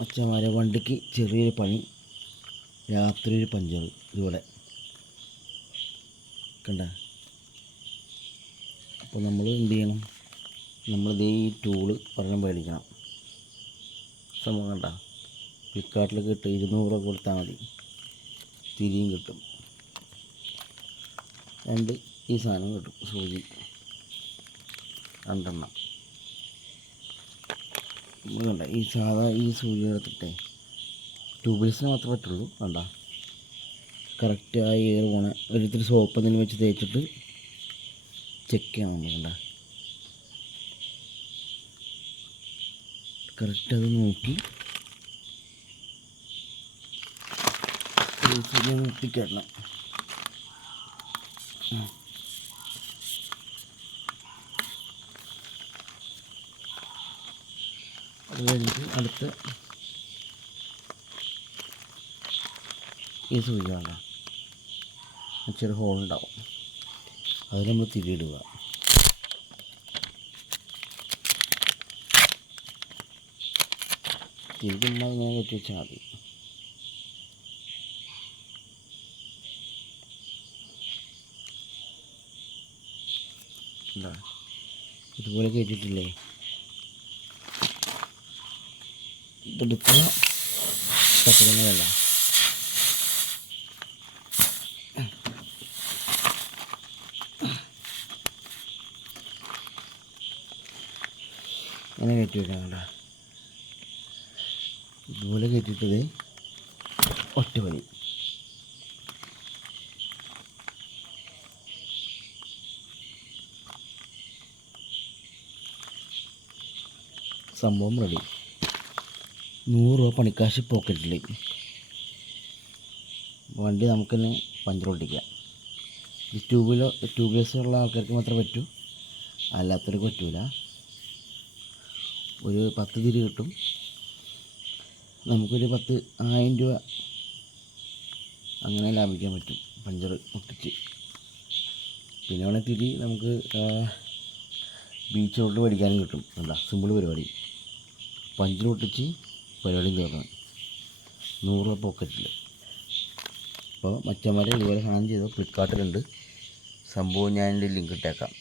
മച്ചന്മാരെ വണ്ടിക്ക് ചെറിയൊരു പണി, രാത്രി ഒരു പഞ്ചർ ഇതുപോലെ കണ്ട. അപ്പോൾ നമ്മൾ എന്ത് ചെയ്യണം, നമ്മളിതേ ഈ ടൂള് ഒരെണ്ണം മേടിക്കണം. സംഭവം കണ്ട, ഫ്ലിപ്കാർട്ടിലൊക്കെ കിട്ടും, 200 രൂപ കൊടുത്താൽ മതി, തിരിയും കിട്ടും. ഈ സാധനം കിട്ടും, സൂചി 2 നമ്മൾ കണ്ട. ഈ സാധാ ഈ സൂചി എടുത്തിട്ടേ ട്യൂബ്ലെസ്സിന് മാത്രമേ പറ്റുള്ളൂ. കണ്ട, കറക്റ്റായി എയർ പോണ ഒരിത്തിരി സോപ്പ് എന്തെങ്കിലും വെച്ച് തേച്ചിട്ട് ചെക്ക് ചെയ്യണം. നമ്മൾ കണ്ട കറക്റ്റ് അത് നോക്കി സൂചി ഒട്ടിക്കണം. അത് കഴിഞ്ഞിട്ട് അടുത്ത ഈ സൂചി വേണ്ട, ചെറിയ ഹോളുണ്ടാവും, അതിൽ നമ്മൾ തിരിയിടുക. തിരിക്കുമ്പോൾ ഇങ്ങനെ കെട്ടി വെച്ചാൽ മതി. എന്താ ഇതുപോലെ കയറ്റിയിട്ടില്ലേ, ഇതെടുക്കുക. തക്കലങ്ങളല്ല, ഇങ്ങനെ കയറ്റി വെക്കാം. കണ്ട, ഇതുപോലെ കയറ്റിയിട്ടത് ഒറ്റ പണി. സംഭവം റെഡി. 100 രൂപ പണിക്കാശ് പോക്കറ്റിൽ. വണ്ടി നമുക്ക് തന്നെ പഞ്ചർ ഒട്ടിക്കാം. ഈ ട്യൂബ്ലെസ് ഉള്ള ആൾക്കാർക്ക് മാത്രമേ പറ്റൂ, അല്ലാത്തവർക്ക് പറ്റൂല. ഒരു 10 തിരി കിട്ടും. നമുക്കൊരു 10,000 രൂപ അങ്ങനെ ലാഭിക്കാൻ പറ്റും പഞ്ചർ ഒട്ടിച്ച്. പിന്നെ വേണേൽ തിരി നമുക്ക് ബീച്ച് റോഡിൽ മേടിക്കാനും കിട്ടും. എന്താ സിമ്പിൾ പരിപാടി, പഞ്ചർ ഒട്ടിച്ച് പരിപാടിയും തീർക്കണം. 100 രൂപ പോക്കറ്റിൽ. അപ്പോൾ മച്ചന്മാരെ ഇതുപോലെ സാധനം ചെയ്തോ, ഫ്ലിപ്കാർട്ടിലുണ്ട് സംഭവം. ഞാൻ എൻ്റെ ലിങ്ക് ഇട്ടേക്കാം.